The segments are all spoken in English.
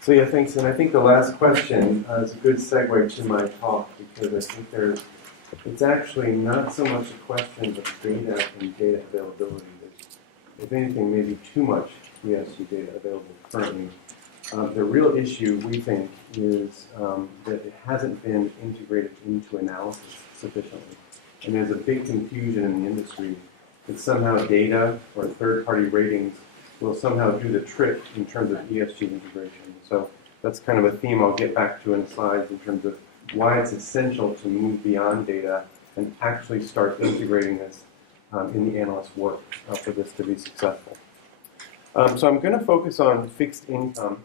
So yeah, thanks. And I think the last question is a good segue to my talk, because I think it's actually not so much a question of data and data availability. There's, if anything, maybe too much ESG data available currently. The real issue, we think, is that it hasn't been integrated into analysis sufficiently. And there's a big confusion in the industry that somehow data or third-party ratings will somehow do the trick in terms of ESG integration. So that's kind of a theme I'll get back to in the slides in terms of why it's essential to move beyond data and actually start integrating this in the analyst work for this to be successful. So I'm going to focus on fixed income.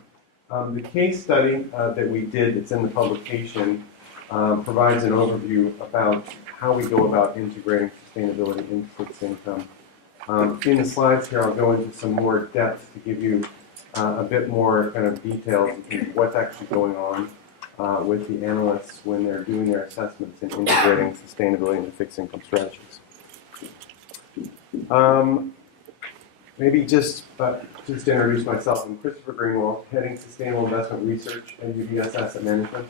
The case study that we did that's in the publication provides an overview about how we go about integrating sustainability into fixed income. In the slides here, I'll go into some more depth to give you a bit more kind of details into what's actually going on with the analysts when they're doing their assessments and integrating sustainability into fixed income strategies. Maybe just to introduce myself, I'm Christopher Greenwald, heading Sustainable Investment Research at UBS Asset Management,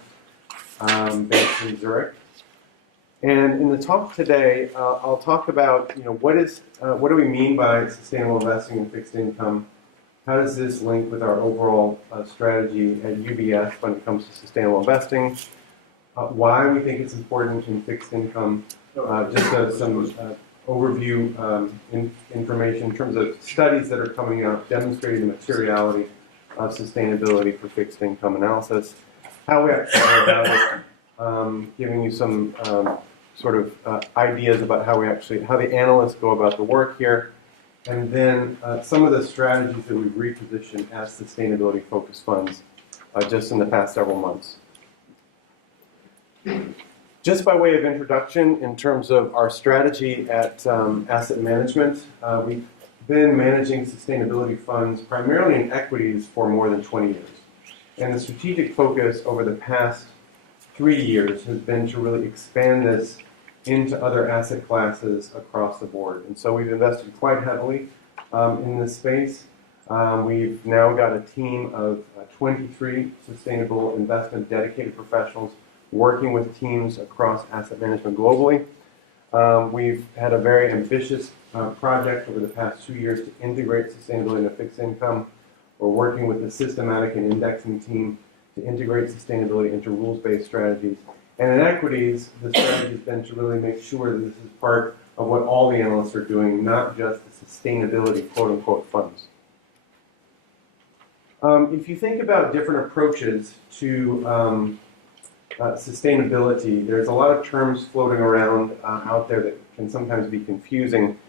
based in Zurich. And in the talk today, I'll talk about what do we mean by sustainable investing in fixed income? How does this link with our overall strategy at UBS when it comes to sustainable investing? Why we think it's important in fixed income? Just some overview information in terms of studies that are coming out demonstrating the materiality of sustainability for fixed income analysis. How we actually go about it, giving you some sort of ideas about how the analysts go about the work here, and then some of the strategies that we've repositioned as sustainability-focused funds just in the past several months. Just by way of introduction, in terms of our strategy at Asset Management, we've been managing sustainability funds primarily in equities for more than 20 years. And the strategic focus over the past 3 years has been to really expand this into other asset classes across the board. And so we've invested quite heavily in this space. We've now got a team of 23 sustainable investment dedicated professionals working with teams across asset management globally. We've had a very ambitious project over the past 2 years to integrate sustainability into fixed income. We're working with the systematic and indexing team to integrate sustainability into rules-based strategies. And in equities, the strategy has been to really make sure that this is part of what all the analysts are doing, not just the sustainability quote-unquote funds. If you think about different approaches to sustainability, there's a lot of terms floating around out there that can sometimes be confusing.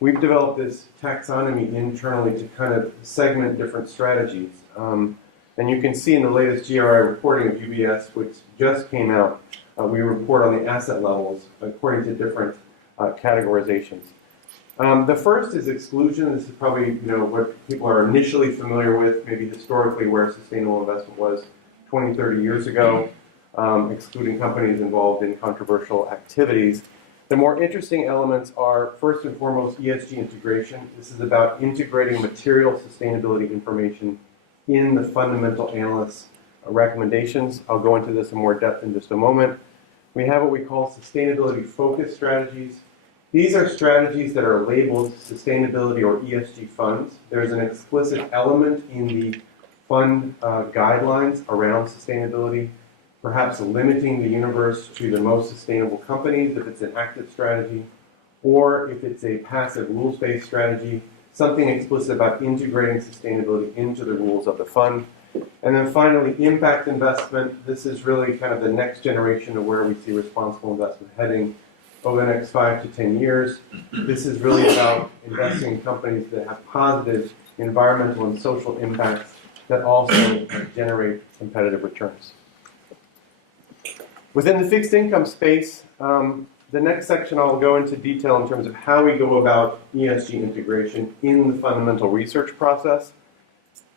We've developed this taxonomy internally to kind of segment different strategies. And you can see in the latest GRI reporting of UBS, which just came out, we report on the asset levels according to different categorizations. The first is exclusion. This is probably what people are initially familiar with, maybe historically where sustainable investment was 20, 30 years ago, excluding companies involved in controversial activities. The more interesting elements are, first and foremost, ESG integration. This is about integrating material sustainability information in the fundamental analysts' recommendations. I'll go into this in more depth in just a moment. We have what we call sustainability-focused strategies. These are strategies that are labeled sustainability or ESG funds. There's an explicit element in the fund guidelines around sustainability, perhaps limiting the universe to the most sustainable companies if it's an active strategy, or if it's a passive rules-based strategy, something explicit about integrating sustainability into the rules of the fund. And then finally, impact investment. This is really kind of the next generation of where we see responsible investment heading over the next 5 to 10 years. This is really about investing in companies that have positive environmental and social impacts that also generate competitive returns. Within the fixed income space, the next section I'll go into detail in terms of how we go about ESG integration in the fundamental research process.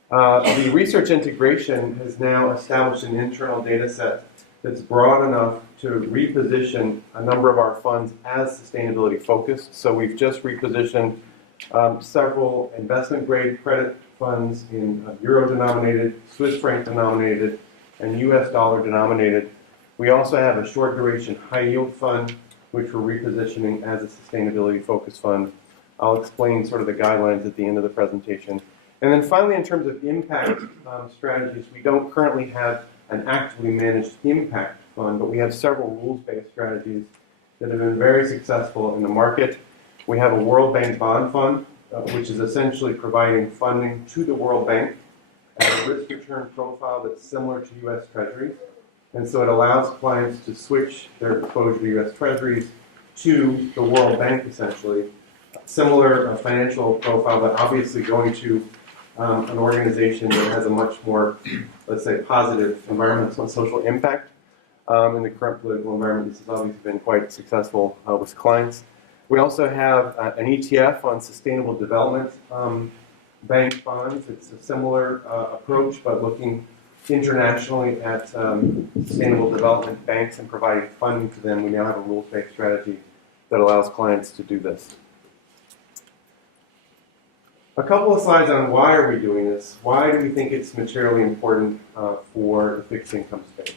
The research integration has now established an internal data set that's broad enough to reposition a number of our funds as sustainability focused. So we've just repositioned several investment grade credit funds in euro-denominated, Swiss franc-denominated, and US dollar-denominated. We also have a short-duration high-yield fund, which we're repositioning as a sustainability-focused fund. I'll explain sort of the guidelines at the end of the presentation. And then finally, in terms of impact strategies, we don't currently have an actively managed impact fund, but we have several rules-based strategies that have been very successful in the market. We have a World Bank bond fund, which is essentially providing funding to the World Bank at a risk-return profile that's similar to U.S. Treasuries. And so it allows clients to switch their exposure to U.S. Treasuries to the World Bank, essentially. Similar financial profile, but obviously going to an organization that has a much more, let's say, positive environmental and social impact. In the current political environment, this has obviously been quite successful with clients. We also have an ETF on sustainable development bank bonds. It's a similar approach, but looking internationally at sustainable development banks and providing funding to them. We now have a rules-based strategy that allows clients to do this. A couple of slides on why are we doing this? Why do we think it's materially important for the fixed income space?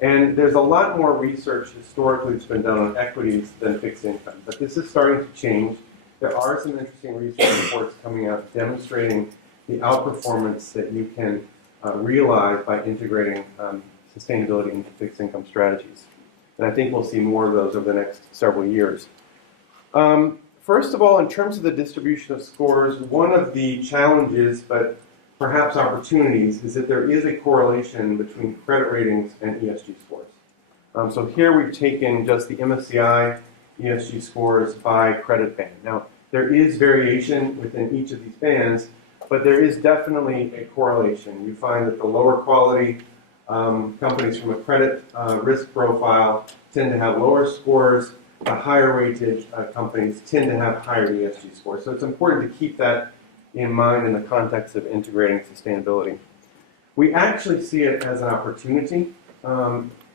And there's a lot more research historically that's been done on equities than fixed income, but this is starting to change. There are some interesting research reports coming out demonstrating the outperformance that you can realize by integrating sustainability into fixed income strategies. And I think we'll see more of those over the next several years. First of all, in terms of the distribution of scores, one of the challenges, but perhaps opportunities, is that there is a correlation between credit ratings and ESG scores. So here we've taken just the MSCI ESG scores by credit band. Now, there is variation within each of these bands, but there is definitely a correlation. You find that the lower quality companies from a credit risk profile tend to have lower scores. The higher rated companies tend to have higher ESG scores. So it's important to keep that in mind in the context of integrating sustainability. We actually see it as an opportunity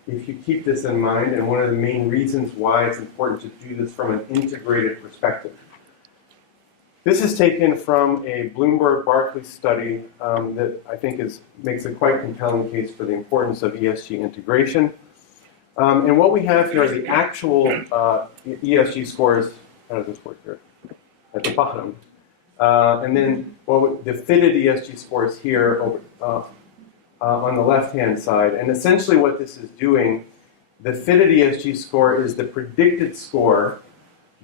if you keep this in mind, and one of the main reasons why it's important to do this from an integrated perspective. This is taken from a Bloomberg Barclays study that I think makes a quite compelling case for the importance of ESG integration. And what we have here are the actual ESG scores. How does this work here? At the bottom. And then the fitted ESG scores here over, on the left-hand side. And essentially what this is doing, the fitted ESG score is the predicted score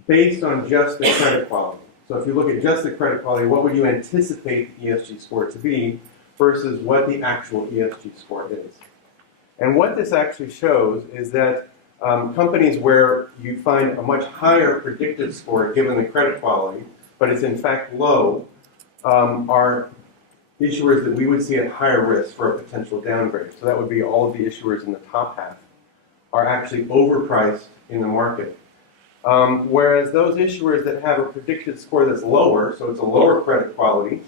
based on just the credit quality. So if you look at just the credit quality, what would you anticipate the ESG score to be versus what the actual ESG score is? And what this actually shows is that companies where you find a much higher predicted score given the credit quality, but it's in fact low, are issuers that we would see at higher risk for a potential downgrade. So that would be all of the issuers in the top half are actually overpriced in the market. Whereas those issuers that have a predicted score that's lower, so it's a lower credit quality,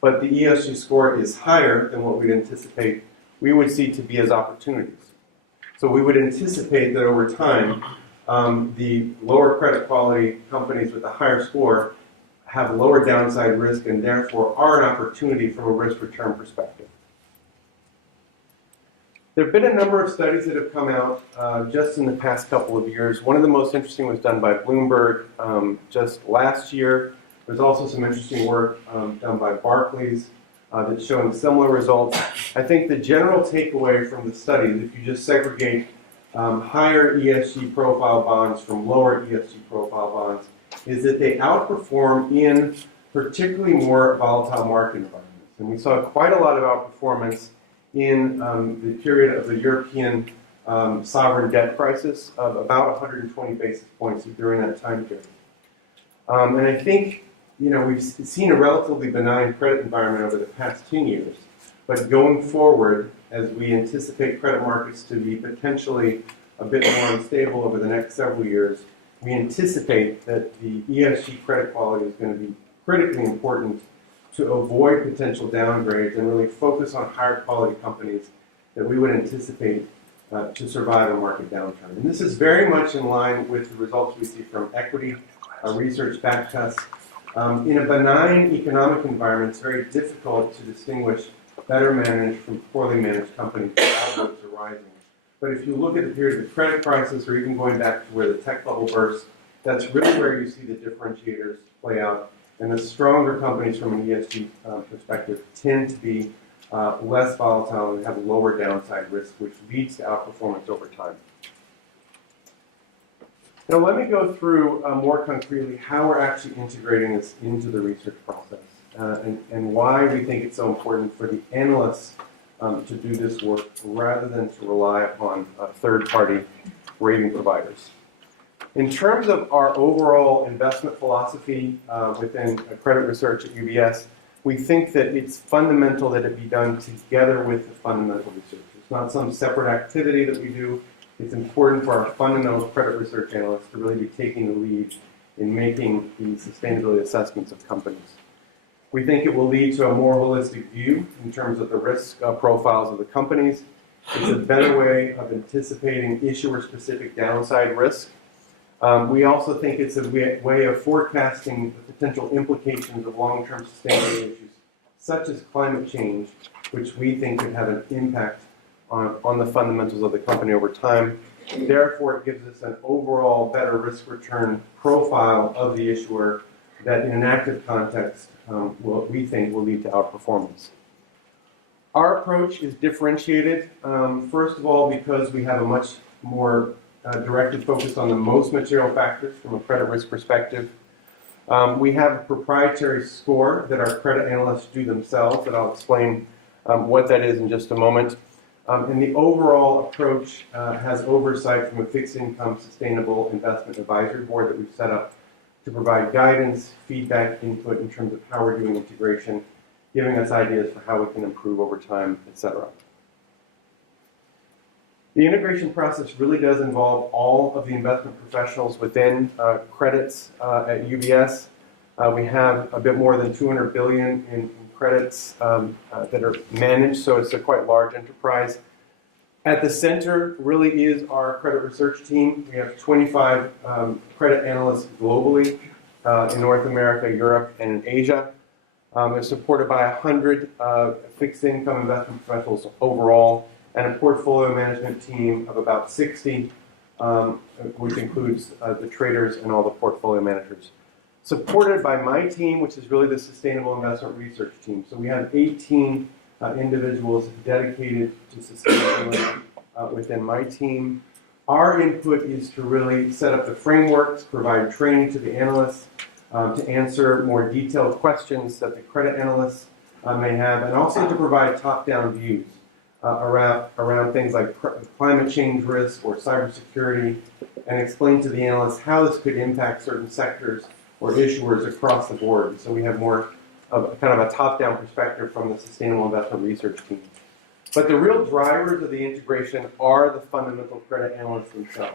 but the ESG score is higher than what we'd anticipate, we would see to be as opportunities. So we would anticipate that over time, the lower credit quality companies with a higher score have lower downside risk and therefore are an opportunity from a risk-return perspective. There have been a number of studies that have come out just in the past couple of years. One of the most interesting was done by Bloomberg just last year. There's also some interesting work done by Barclays that's showing similar results. I think the general takeaway from the study is if you just segregate higher ESG profile bonds from lower ESG profile bonds, is that they outperform in particularly more volatile market environments. And we saw quite a lot of outperformance in the period of the European sovereign debt crisis of about 120 basis points during that time period. And I think we've seen a relatively benign credit environment over the past 10 years, but going forward, as we anticipate credit markets to be potentially a bit more unstable over the next several years, we anticipate that the ESG credit quality is going to be critically important to avoid potential downgrades and really focus on higher quality companies that we would anticipate to survive a market downturn. And this is very much in line with the results we see from equity research back tests. In a benign economic environment, it's very difficult to distinguish better managed from poorly managed companies without those arising. But if you look at the period of the credit crisis, or even going back to where the tech bubble burst, that's really where you see the differentiators play out. And the stronger companies from an ESG perspective tend to be less volatile and have lower downside risk, which leads to outperformance over time. Now let me go through more concretely how we're actually integrating this into the research process and why we think it's so important for the analysts to do this work rather than to rely upon third-party rating providers. In terms of our overall investment philosophy within credit research at UBS, we think that it's fundamental that it be done together with the fundamental research. It's not some separate activity that we do. It's important for our fundamental credit research analysts to really be taking the lead in making the sustainability assessments of companies. We think it will lead to a more holistic view in terms of the risk profiles of the companies. It's a better way of anticipating issuer-specific downside risk. We also think it's a way of forecasting the potential implications of long-term sustainability issues, such as climate change, which we think could have an impact on the fundamentals of the company over time. Therefore, it gives us an overall better risk-return profile of the issuer that in an active context, we think will lead to outperformance. Our approach is differentiated, first of all, because we have a much more directed focus on the most material factors from a credit risk perspective. We have a proprietary score that our credit analysts do themselves, that I'll explain what that is in just a moment. And the overall approach has oversight from a fixed income sustainable investment advisory board that we've set up to provide guidance, feedback, input in terms of how we're doing integration, giving us ideas for how we can improve over time, etc. The integration process really does involve all of the investment professionals within credits at UBS. We have a bit more than 200 billion in credits that are managed, so it's a quite large enterprise. At the center really is our credit research team. We have 25 credit analysts globally in North America, Europe, and in Asia. They're supported by 100 fixed income investment professionals overall, and a portfolio management team of about 60, which includes the traders and all the portfolio managers. Supported by my team, which is really the sustainable investment research team. So we have 18 individuals dedicated to sustainability within my team. Our input is to really set up the frameworks, provide training to the analysts, to answer more detailed questions that the credit analysts may have, and also to provide top-down views around things like climate change risk or cybersecurity, and explain to the analysts how this could impact certain sectors or issuers across the board. So we have more of kind of a top-down perspective from the Sustainable Investment Research team. But the real drivers of the integration are the fundamental credit analysts themselves.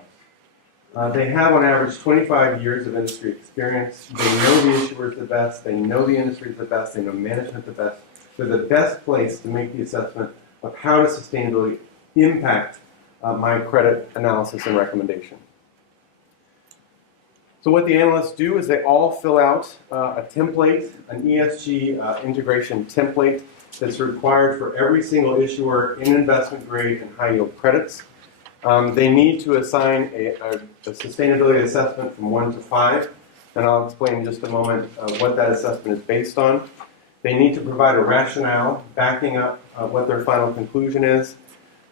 They have on average 25 years of industry experience. They know the issuers the best, they know the industries the best, they know management the best. They're the best place to make the assessment of how does sustainability impact my credit analysis and recommendation. So what the analysts do is they all fill out a template, an ESG integration template that's required for every single issuer in investment grade and high yield credits. They need to assign a sustainability assessment from 1 to 5, and I'll explain in just a moment what that assessment is based on. They need to provide a rationale backing up what their final conclusion is.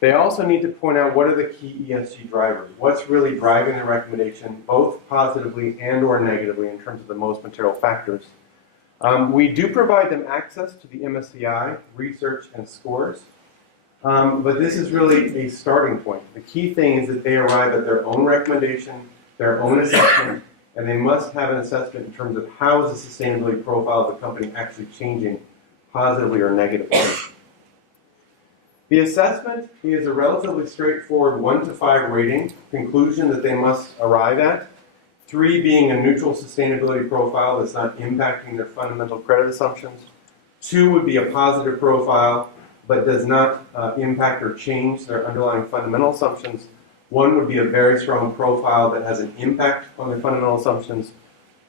They also need to point out what are the key ESG drivers, what's really driving the recommendation, both positively and or negatively in terms of the most material factors. We do provide them access to the MSCI research and scores, but this is really a starting point. The key thing is that they arrive at their own recommendation, their own assessment, and they must have an assessment in terms of how is the sustainability profile of the company actually changing positively or negatively. The assessment is a relatively straightforward 1 to 5 rating, conclusion that they must arrive at. 3 being a neutral sustainability profile that's not impacting their fundamental credit assumptions. 2 would be a positive profile, but does not impact or change their underlying fundamental assumptions. 1 would be a very strong profile that has an impact on their fundamental assumptions.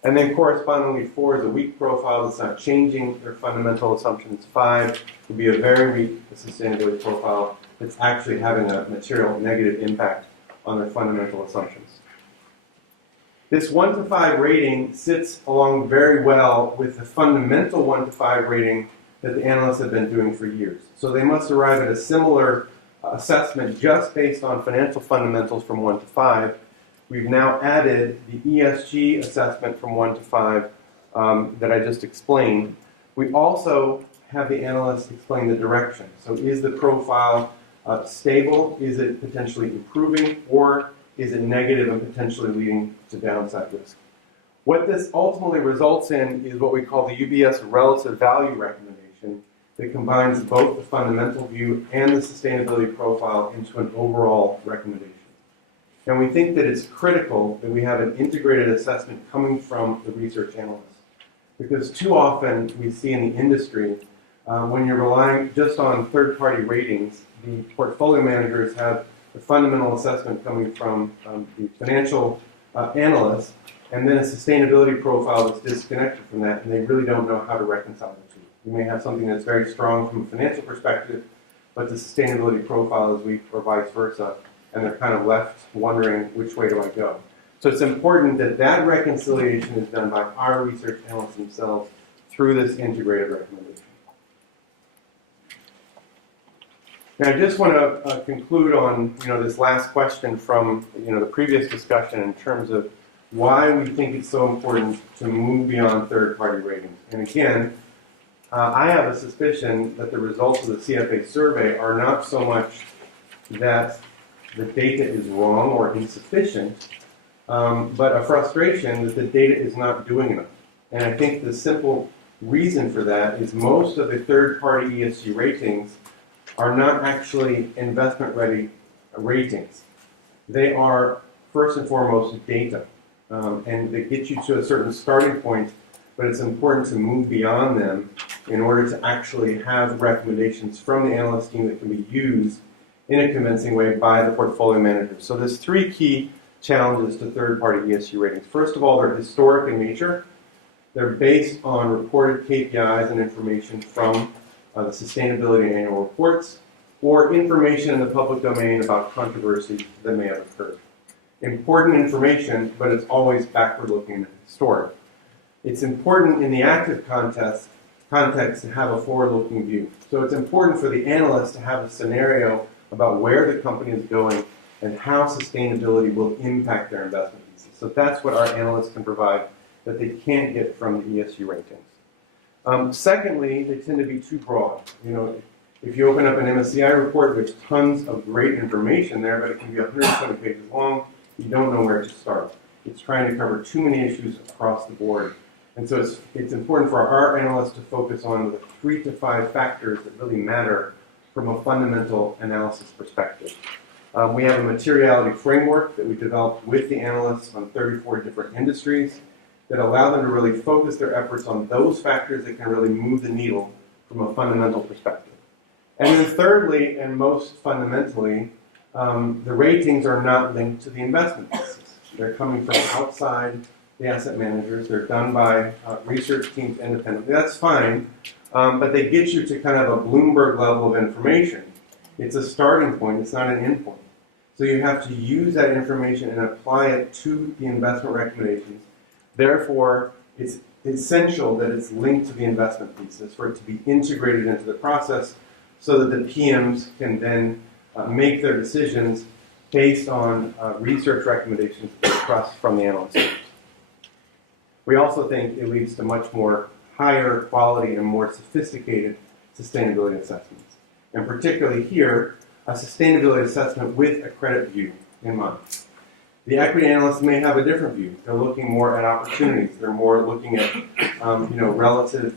And then correspondingly, 4 is a weak profile that's not changing their fundamental assumptions. 5 would be a very weak sustainability profile that's actually having a material negative impact on their fundamental assumptions. This 1 to 5 rating sits along very well with the fundamental 1 to 5 rating that the analysts have been doing for years. So they must arrive at a similar assessment just based on financial fundamentals from 1 to 5. We've now added the ESG assessment from 1 to 5 that I just explained. We also have the analysts explain the direction. So is the profile stable? Is it potentially improving? Or is it negative and potentially leading to downside risk? What this ultimately results in is what we call the UBS relative value recommendation that combines both the fundamental view and the sustainability profile into an overall recommendation. And we think that it's critical that we have an integrated assessment coming from the research analysts. Because too often we see in the industry, when you're relying just on third-party ratings, the portfolio managers have the fundamental assessment coming from the financial analysts, and then a sustainability profile that's disconnected from that, and they really don't know how to reconcile the two. You may have something that's very strong from a financial perspective, but the sustainability profile is weak, or vice versa, and they're kind of left wondering, which way do I go? So it's important that that reconciliation is done by our research analysts themselves through this integrated recommendation. Now, I just want to conclude on this last question from the previous discussion in terms of why we think it's so important to move beyond third-party ratings. And again, I have a suspicion that the results of the CFA survey are not so much that the data is wrong or insufficient, but a frustration that the data is not doing enough. And I think the simple reason for that is most of the third-party ESG ratings are not actually investment-ready ratings. They are, first and foremost, data. And they get you to a certain starting point, but it's important to move beyond them in order to actually have recommendations from the analyst team that can be used in a convincing way by the portfolio manager. So there's 3 key challenges to third-party ESG ratings. First of all, they're historic in nature. They're based on reported KPIs and information from the sustainability annual reports, or information in the public domain about controversies that may have occurred. Important information, but it's always backward-looking and historic. It's important in the active context to have a forward-looking view. So it's important for the analyst to have a scenario about where the company is going and how sustainability will impact their investment thesis. So that's what our analysts can provide that they can't get from the ESG ratings. Secondly, they tend to be too broad. If you open up an MSCI report, there's tons of great information there, but it can be 120 pages long. You don't know where to start. It's trying to cover too many issues across the board. And so it's important for our analysts to focus on the 3 to 5 factors that really matter from a fundamental analysis perspective. We have a materiality framework that we developed with the analysts on 34 different industries that allow them to really focus their efforts on those factors that can really move the needle from a fundamental perspective. And then thirdly, and most fundamentally, the ratings are not linked to the investment thesis. They're coming from outside the asset managers. They're done by research teams independently. That's fine, but they get you to kind of a Bloomberg level of information. It's a starting point. It's not an end point. So you have to use that information and apply it to the investment recommendations. Therefore, it's essential that it's linked to the investment thesis for it to be integrated into the process so that the PMs can then make their decisions based on research recommendations that they trust from the analysts. We also think it leads to much more higher quality and more sophisticated sustainability assessments. And particularly here, a sustainability assessment with a credit view in mind. The equity analysts may have a different view. They're looking more at opportunities. They're more looking at relative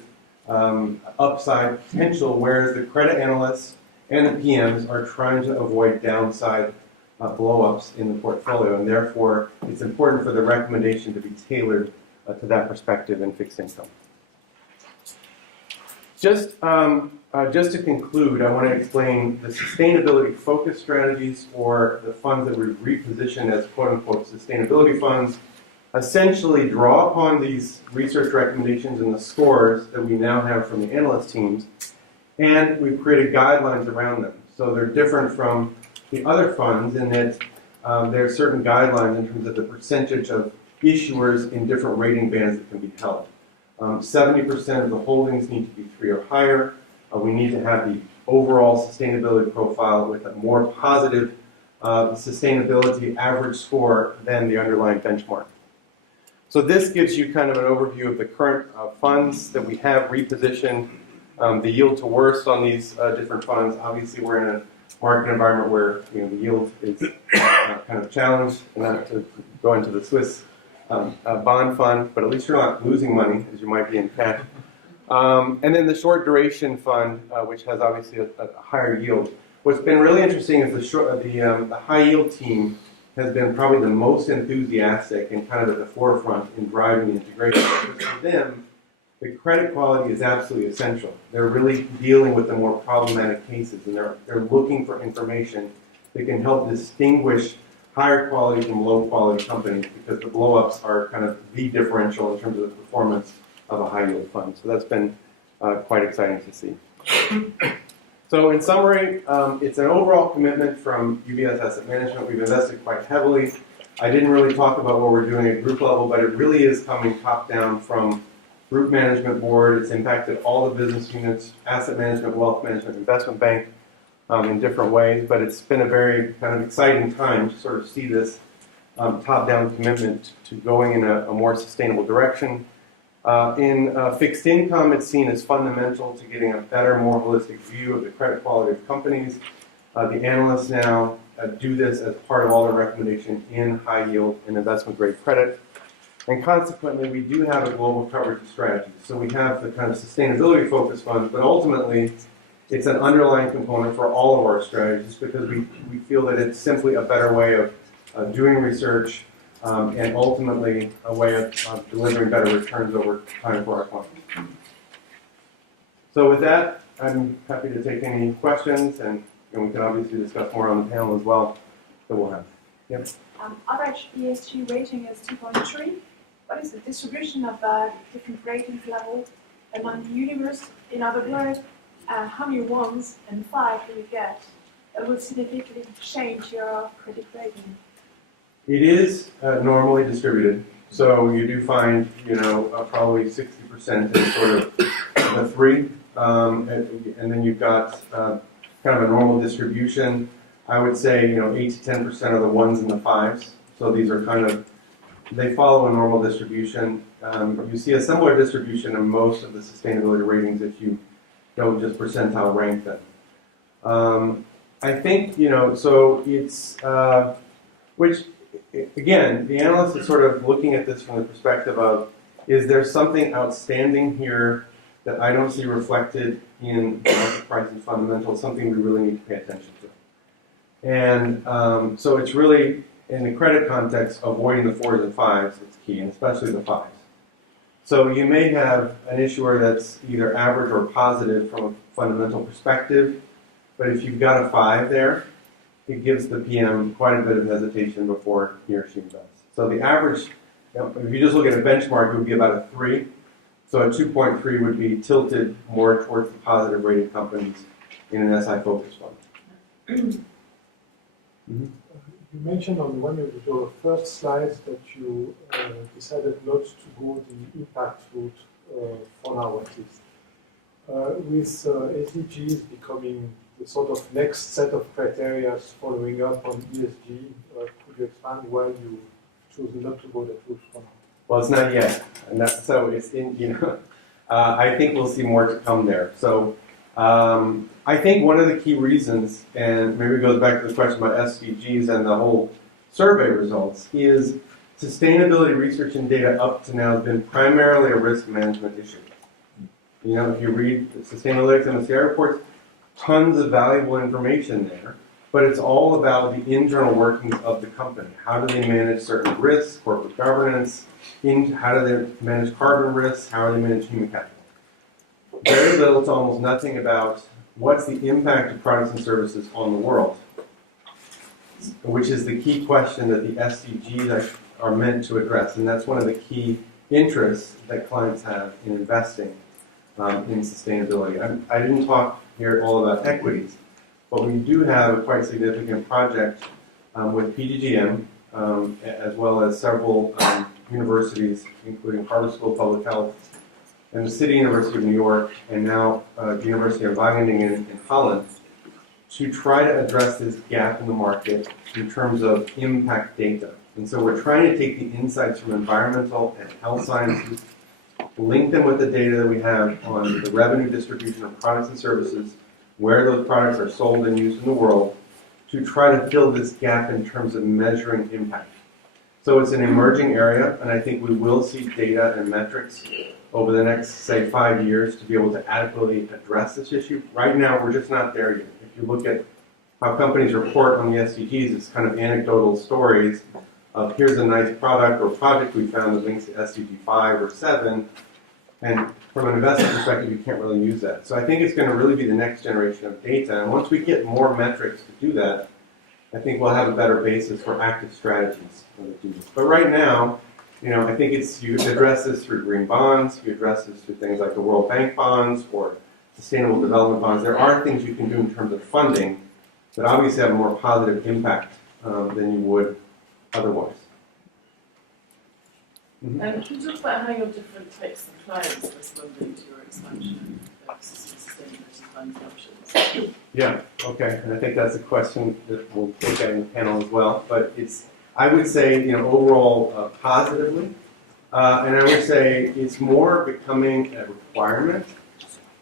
upside potential, whereas the credit analysts and the PMs are trying to avoid downside blow-ups in the portfolio, and therefore it's important for the recommendation to be tailored to that perspective in fixed income. Just to conclude, I want to explain the sustainability focus strategies for the funds that we've repositioned as quote-unquote sustainability funds essentially draw upon these research recommendations and the scores that we now have from the analyst teams, and we've created guidelines around them. So they're different from the other funds in that there are certain guidelines in terms of the percentage of issuers in different rating bands that can be held. 70% of the holdings need to be 3 or higher. We need to have the overall sustainability profile with a more positive sustainability average score than the underlying benchmark. So this gives you kind of an overview of the current funds that we have repositioned, the yield to worst on these different funds. Obviously, we're in a market environment where the yield is kind of challenged, not to go into the Swiss bond fund, but at least you're not losing money as you might be in cash. And then the short duration fund, which has obviously a higher yield. What's been really interesting is the high yield team has been probably the most enthusiastic and kind of at the forefront in driving the integration. Because for them, the credit quality is absolutely essential. They're really dealing with the more problematic cases, and they're looking for information that can help distinguish higher quality from low quality companies, because the blow-ups are kind of the differential in terms of the performance of a high yield fund. So that's been quite exciting to see. So in summary, it's an overall commitment from UBS Asset Management. We've invested quite heavily. I didn't really talk about what we're doing at group level, but it really is coming top down from group management board. It's impacted all the business units, asset management, wealth management, investment bank, in different ways. But it's been a very kind of exciting time to sort of see this top-down commitment to going in a more sustainable direction. In fixed income, it's seen as fundamental to getting a better, more holistic view of the credit quality of companies. The analysts now do this as part of all their recommendation in high yield and investment grade credit. And consequently, we do have a global coverage strategy. So we have the kind of sustainability focused funds, but ultimately, it's an underlying component for all of our strategies because we feel that it's simply a better way of doing research and ultimately a way of delivering better returns over time for our clients. So with that, I'm happy to take any questions, and we can obviously discuss more on the panel as well that we'll have. Yep. Average ESG rating is 2.3. What is the distribution of different ratings levels among the universe? In other words, how many 1s and 5 do you get that will significantly change your credit rating? It is normally distributed, so you do find, probably 60% is sort of the 3, and then you've got kind of a normal distribution. I would say, 8 to 10% of the 1s and the 5s. So these are kind of, they follow a normal distribution. You see a similar distribution in most of the sustainability ratings if you don't just percentile rank them. I think, so it's, which, again, the analyst is sort of looking at this from the perspective of, is there something outstanding here that I don't see reflected in market price and fundamentals, something we really need to pay attention to? And so it's really, in the credit context, avoiding the 4s and 5s is key, and especially the 5s. So you may have an issuer that's either average or positive from a fundamental perspective, but if you've got a 5 there, it gives the PM quite a bit of hesitation before he or she invests. So the average, if you just look at a benchmark, it would be about a 3. So a 2.3 would be tilted more towards the positive rated companies in an SI focused fund. You mentioned on one of your first slides that you decided not to go the impact route for now, at least. With SDGs becoming the sort of next set of criteria following up on ESG, could you expand why you chose not to go that route for now? Well, it's not yet, and so it's in. I think we'll see more to come there. So I think one of the key reasons, and maybe it goes back to the question about SDGs and the whole survey results, is sustainability research and data up to now has been primarily a risk management issue. If you read the Sustainalytics and MSCI reports, tons of valuable information there, but it's all about the internal workings of the company. How do they manage certain risks, corporate governance, how do they manage carbon risks, how do they manage human capital? Very little to almost nothing about what's the impact of products and services on the world, which is the key question that the SDGs are meant to address, and that's one of the key interests that clients have in investing in sustainability. I didn't talk here all about equities, but we do have a quite significant project with PGGM, as well as several universities, including Harvard School of Public Health and the City University of New York, and now the University of Wageningen in Holland, to try to address this gap in the market in terms of impact data. And so we're trying to take the insights from environmental and health sciences, link them with the data that we have on the revenue distribution of products and services, where those products are sold and used in the world, to try to fill this gap in terms of measuring impact. So it's an emerging area, and I think we will see data and metrics over the next, say, 5 years to be able to adequately address this issue. Right now, we're just not there yet. If you look at how companies report on the SDGs, it's kind of anecdotal stories of here's a nice product or project we found that links to SDG 5 or 7, and from an investment perspective, you can't really use that. So I think it's going to really be the next generation of data, and once we get more metrics to do that, I think we'll have a better basis for active strategies. But right now, I think you address this through green bonds, you address this through things like the World Bank bonds or sustainable development bonds. There are things you can do in terms of funding that obviously have a more positive impact than you would otherwise. Can you talk about how your different types of clients responding to your expansion of sustainability funds options? Yeah, okay, and I think that's a question that we'll look at in the panel as well. But I would say, overall positively, and I would say it's more becoming a requirement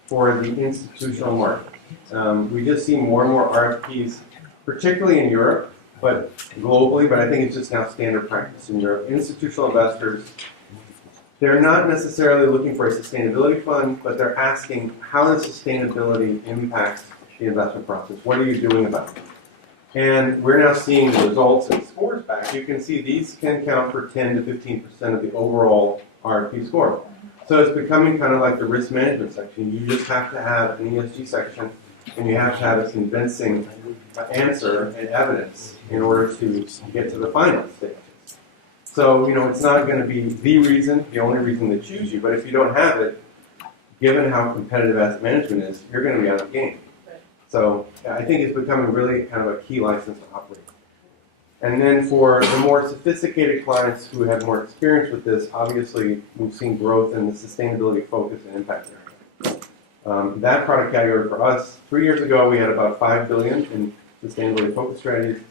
for the institutional market. We just see more and more RFPs, particularly in Europe, but globally, but I think it's just now standard practice in Europe. Institutional investors, they're not necessarily looking for a sustainability fund, but they're asking how does sustainability impact the investment process? What are you doing about it? And we're now seeing the results and scores back. You can see these can count for 10 to 15% of the overall RFP score. So it's becoming kind of like the risk management section. You just have to have an ESG section, and you have to have a convincing answer and evidence in order to get to the final stages. So, it's not going to be the only reason they choose you, but if you don't have it, given how competitive asset management is, you're going to be out of the game. So I think it's becoming really kind of a key license to operate. And then for the more sophisticated clients who have more experience with this, obviously we've seen growth in the sustainability focus and impact area. That product category for us, 3 years ago we had about $5 billion in sustainability focused strategies.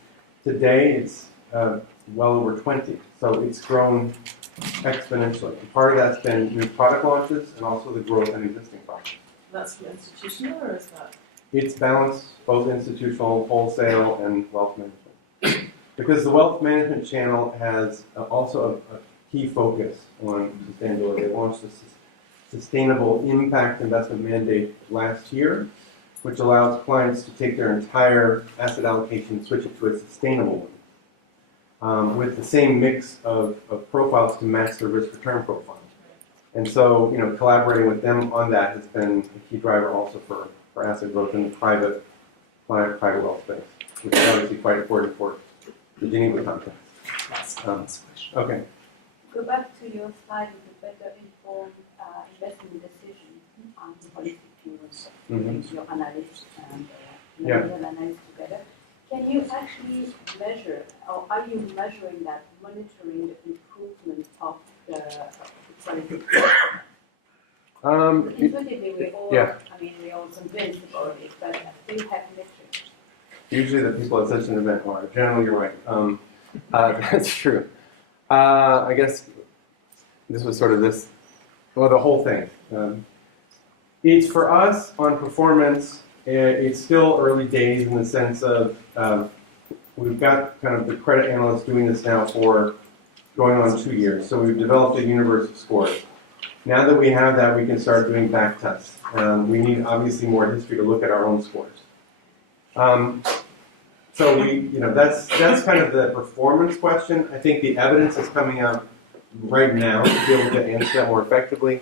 Today it's well over 20, so it's grown exponentially. And part of that's been new product launches and also the growth in existing products. That's for institutional, or is that? It's balanced, both institutional, wholesale, and wealth management. Because the wealth management channel has also a key focus on sustainability. They launched a sustainable impact investment mandate last year, which allows clients to take their entire asset allocation and switch it to a sustainable one, with the same mix of profiles to match their risk-return profile. And so, collaborating with them on that has been a key driver also for asset growth in the private client, private wealth space, which is obviously quite important for the Geneva context. Okay. Go back to your slide with the better informed investment decision on policy views, your analysts and legal analysts together. Can you actually measure, or are you measuring that, monitoring the improvement of the quality? Intuitively, we all, we all convinced about it, but do you have metrics? Usually the people at such an event are. Generally, you're right. That's true. I guess this was sort of the whole thing. It's for us on performance, it's still early days in the sense of we've got kind of the credit analysts doing this now for going on 2 years. So we've developed a universe of scores. Now that we have that, we can start doing back tests. We need obviously more history to look at our own scores. So that's kind of the performance question. I think the evidence is coming out right now to be able to answer that more effectively.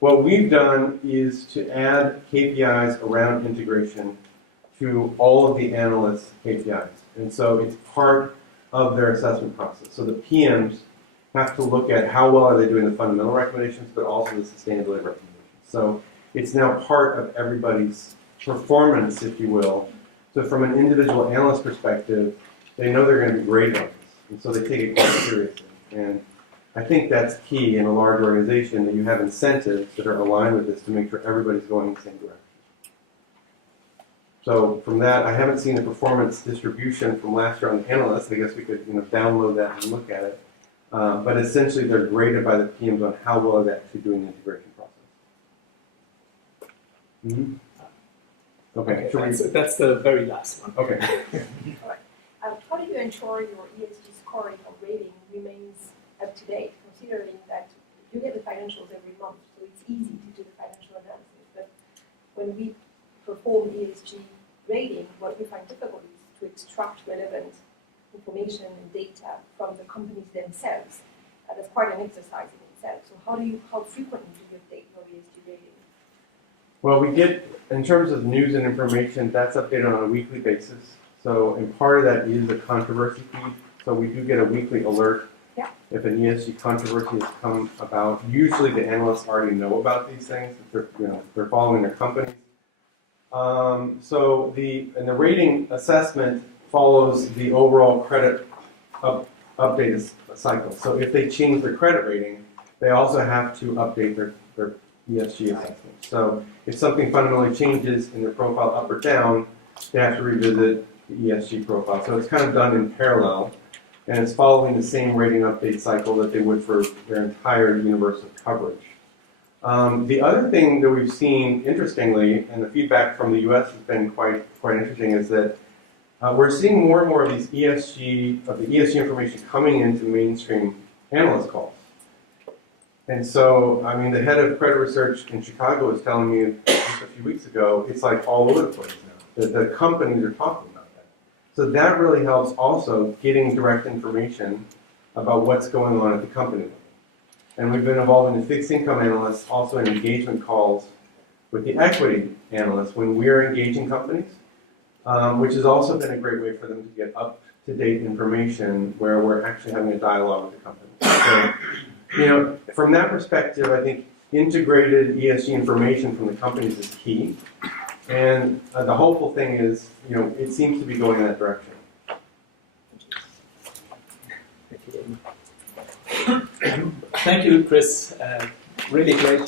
What we've done is to add KPIs around integration to all of the analysts' KPIs. And so it's part of their assessment process. So the PMs have to look at how well are they doing the fundamental recommendations, but also the sustainability recommendations. So it's now part of everybody's performance, if you will. So from an individual analyst perspective, they know they're going to be great on this, and so they take it quite seriously. And I think that's key in a large organization, that you have incentives that are aligned with this to make sure everybody's going in the same direction. So from that, I haven't seen the performance distribution from last year on the analysts. I guess we could download that and look at it. But essentially, they're graded by the PMs on how well they're actually doing the integration process. Mm-hmm. Okay, that's the very last one. Okay. How do you ensure your ESG scoring or rating remains up to date, considering that you get the financials every month, so it's easy to do the financial analysis. But when we perform ESG rating, what we find difficult is to extract relevant information and data from the companies themselves. That's quite an exercise in itself. So how frequently do you update your ESG rating? Well, we get, in terms of news and information, that's updated on a weekly basis. So, and part of that is a controversy feed. So we do get a weekly alert if an ESG controversy has come about. Usually the analysts already know about these things. If they're following their companies. So the rating assessment follows the overall credit update cycle. So if they change their credit rating, they also have to update their ESG assessment. So if something fundamentally changes in their profile up or down, they have to revisit the ESG profile. So it's kind of done in parallel, and it's following the same rating update cycle that they would for their entire universe of coverage. The other thing that we've seen, interestingly, and the feedback from the US has been quite interesting, is that we're seeing more and more of these ESG information coming into mainstream analyst calls. And so, I mean, the head of credit research in Chicago was telling me just a few weeks ago, it's like all over the place now. The companies are talking about that. So that really helps also getting direct information about what's going on at the company level. And we've been involved in the fixed income analysts, also in engagement calls with the equity analysts when we're engaging companies, which has also been a great way for them to get up-to-date information where we're actually having a dialogue with the company. So, from that perspective, I think integrated ESG information from the companies is key. And the hopeful thing is, it seems to be going in that direction. Thank you, Chris. Really great.